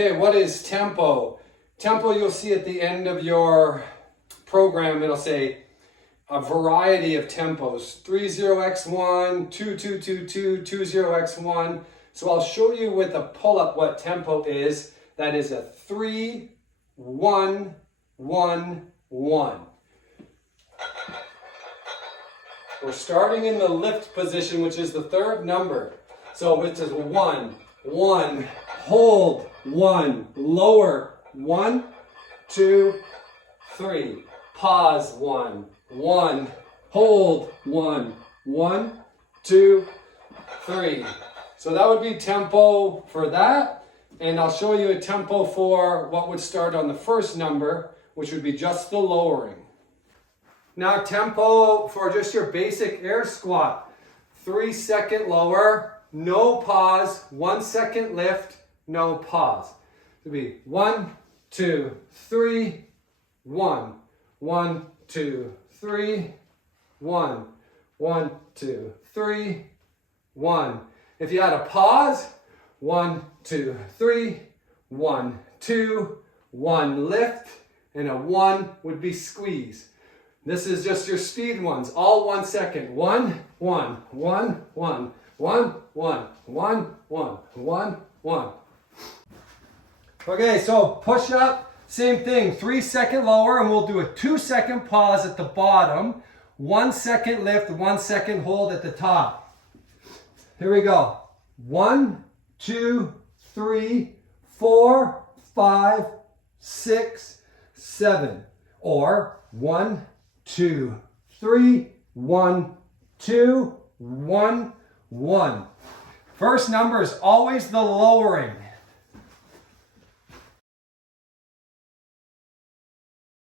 Okay, what is tempo? Tempo, you'll see at the end of your program, it'll say a variety of tempos. 30x1, 2222, 20x1. So I'll show you with a pull-up what tempo is. That is a 3, 1, 1, 1. We're starting in the lift position, which is the third number. So which is 1, 1, hold, 1, lower, 1, 2, 3, pause, 1, 1, hold, 1, 1, 2, 3. So that would be tempo for that. And I'll show you a tempo for what would start on the first number, which would be just the lowering. Now tempo for just your basic air squat. 3 second lower, no pause, 1 second lift, no pause. It would be 1, 2, 3, 1, 1, 2, 3, 1, 1, 2, 3, 1. If you had a pause, 1, 2, 3, 1, 2, 1 lift, and a 1 would be squeeze. This is just your speed ones, all 1 second. 1, 1, 1, 1, 1, 1, 1, 1, 1, 1. Okay, so push up, same thing, 3 second lower, and we'll do a 2 second pause at the bottom, 1 second lift, 1 second hold at the top. Here we go. 1, 2, 3, 4, 5, 6, 7. Or 1, 2, 3, 1, 2, 1, 1. First number is always the lowering.